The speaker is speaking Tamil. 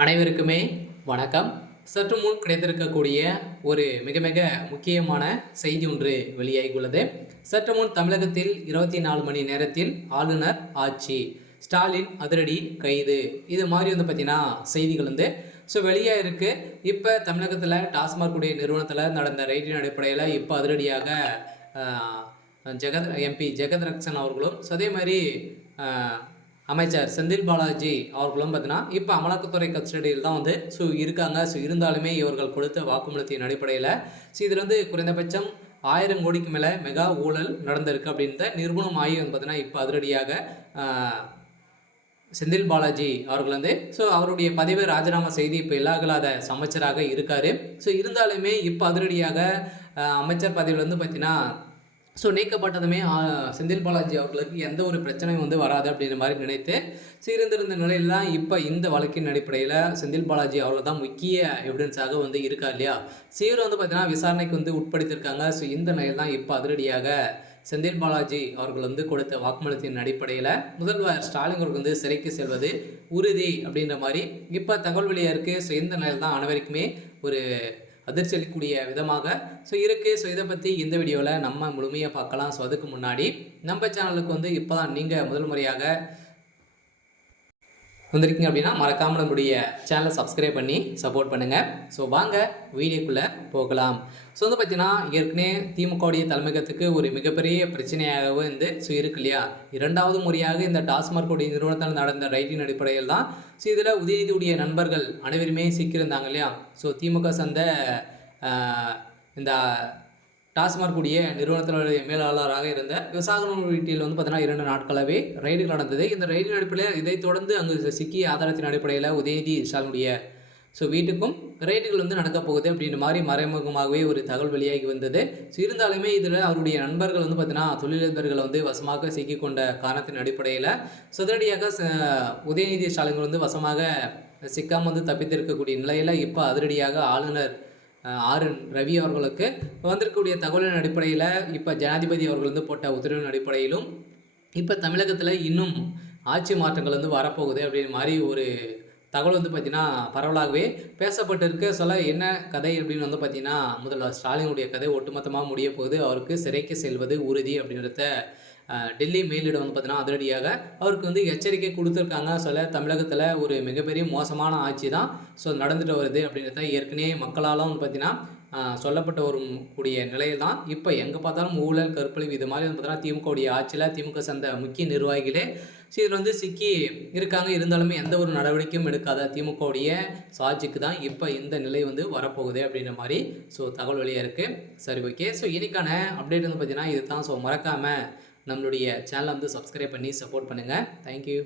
அனைவருக்குமே வணக்கம். சற்று முன் கிடைத்திருக்கக்கூடிய ஒரு மிக மிக முக்கியமான செய்தி ஒன்று வெளியாகியுள்ளது. சற்று முன் தமிழகத்தில் 24 மணி நேரத்தில் ஆளுநர் ஆட்சி, ஸ்டாலின் அதிரடி கைது, இது மாதிரி பார்த்தீங்கன்னா செய்திகள் வெளியாக இருக்குது. இப்போ தமிழகத்தில் டாஸ்மாக் உடைய நிறுவனத்தில் நடந்த ரைடின் அடிப்படையில் இப்போ அதிரடியாக எம்பி ஜெகத்ரட்சன் அவர்களும் அதே மாதிரி அமைச்சர் செந்தில் பாலாஜி அவர்களும் பார்த்தீங்கன்னா இப்போ அமலாக்கத்துறை கஸ்டடியில் தான் இருக்காங்க. இருந்தாலுமே இவர்கள் கொடுத்த வாக்குமூலத்தின் அடிப்படையில் இதில் குறைந்தபட்சம் 1000 கோடிக்கு மேலே மெகா ஊழல் நடந்திருக்கு அப்படின்ற நிரூபணம் ஆகி பார்த்தீங்கன்னா இப்போ அதிரடியாக செந்தில் பாலாஜி அவர்கள் அவருடைய பதவியை ராஜினாமா செய்து இப்போ இல்லாத அமைச்சராக இருக்கார். இருந்தாலுமே இப்போ அதிரடியாக அமைச்சர் பதவியில் பார்த்தீங்கன்னா நீக்கப்பட்டதுமே செந்தில் பாலாஜி அவர்களுக்கு எந்த ஒரு பிரச்சனையும் வராது அப்படின்ற மாதிரி நினைத்து இருந்திருந்த நிலையில் தான் இப்போ இந்த வழக்கின் அடிப்படையில் செந்தில் பாலாஜி அவர்கள் தான் முக்கிய எவிடன்ஸாக இருக்கா இல்லையா. இவர் பார்த்தீங்கன்னா விசாரணைக்கு உட்படுத்தியிருக்காங்க. இந்த நிலையில் தான் இப்போ அதிரடியாக செந்தில் பாலாஜி அவர்கள் கொடுத்த வாக்குமூலத்தின் அடிப்படையில் முதல்வர் ஸ்டாலின் அவர்கள் சிறைக்கு செல்வது உறுதி அப்படின்ற மாதிரி இப்போ தகவல் வெளியாக இருக்குது. இந்த நிலையில் தான் அனைவருக்குமே ஒரு அதிர்ச்சி அளிக்கக்கூடிய விதமாக இருக்குது. இதை பற்றி இந்த வீடியோவில் நம்ம முழுமையாக பார்க்கலாம். அதுக்கு முன்னாடி நம்ம சேனலுக்கு இப்போ தான் நீங்கள் முதல் முறையாக வந்திருக்கீங்க அப்படின்னா மறக்காமல் நம்மளுடைய சேனலை சப்ஸ்கிரைப் பண்ணி சப்போர்ட் பண்ணுங்கள். வாங்க வீடியோக்குள்ளே போகலாம். பார்த்தீங்கன்னா ஏற்கனவே திமுகவுடைய தலைமையகத்துக்கு ஒரு மிகப்பெரிய பிரச்சனையாகவே இருக்கு இல்லையா. இரண்டாவது முறையாக இந்த டாஸ்மார்க்குடைய நிறுவனத்தில் நடந்த ரைட்டின் அடிப்படையில் தான் இதில் உதயநிதியுடைய நண்பர்கள் அனைவருமே சிக்கியிருந்தாங்க இல்லையா. திமுக சந்த இந்த டாஸ்மாக் உடைய நிறுவனத்தினுடைய மேலாளராக இருந்த விவசாயம் வீட்டில் பார்த்தீங்கன்னா 2 நாட்களாகவே ரைடுகள் நடந்தது. இந்த ரைடின் அடிப்படையில் இதைத் தொடர்ந்து அங்கு சிக்கிய ஆதாரத்தின் அடிப்படையில் உதயநிதி ஸ்டாலினுடைய வீட்டுக்கும் ரைடுகள் நடக்க போகுது அப்படின்ற மாதிரி மறைமுகமாகவே ஒரு தகவல் வெளியாகி வந்தது. இருந்தாலுமே இதில் அவருடைய நண்பர்கள் பார்த்தீங்கன்னா தொழிலதிபர்கள் வசமாக சிக்கிக்கொண்ட காரணத்தின் அடிப்படையில் உடனடியாக உதயநிதி ஸ்டாலின் வசமாக சிக்காமல் தப்பித்திருக்கக்கூடிய நிலையில் இப்போ அதிரடியாக ஆளுநர் ரவி அவர்களுக்கு வந்திருக்கக்கூடிய தகவலின் அடிப்படையில் இப்போ ஜனாதிபதி அவர்கள் போட்ட உத்தரவின் அடிப்படையிலும் இப்போ தமிழகத்தில் இன்னும் ஆட்சி மாற்றங்கள் வரப்போகுது அப்படின்ற மாதிரி ஒரு தகவல் பார்த்திங்கன்னா பரவலாகவே பேசப்பட்டிருக்க என்ன கதை அப்படின்னு பார்த்திங்கன்னா முதல்வர் ஸ்டாலினுடைய கதை ஒட்டுமொத்தமாக முடிய போகுது. அவருக்கு சிறைக்கு செல்வது உறுதி அப்படின்றத டெல்லி மேலிடம் பார்த்தீங்கன்னா அதிரடியாக அவருக்கு எச்சரிக்கை கொடுத்துருக்காங்க. தமிழகத்தில் ஒரு மிகப்பெரிய மோசமான ஆட்சி தான் நடந்துட்டு வருது அப்படின்றத ஏற்கனவே மக்களாலும் பார்த்தீங்கன்னா சொல்லப்பட்ட ஒரு கூடிய நிலையில் தான் இப்போ எங்கே பார்த்தாலும் ஊழல் கற்பழிவு இது மாதிரி பார்த்தீங்கன்னா திமுகவுடைய ஆட்சியில் திமுக சந்த முக்கிய நிர்வாகிகளே இதில் சிக்கி இருக்காங்க. இருந்தாலுமே எந்த ஒரு நடவடிக்கையும் எடுக்காத திமுகவுடைய ஆட்சிக்கு தான் இப்போ இந்த நிலை வரப்போகுது அப்படின்ற மாதிரி தகவல் வெளியாக இருக்குது. சரி, ஓகே. இன்னைக்கான அப்டேட் பார்த்தீங்கன்னா இது தான். மறக்காமல் நம்மளுடைய சேனலை சப்ஸ்கிரைப் பண்ணி சப்போர்ட் பண்ணுங்கள். தேங்க்யூ.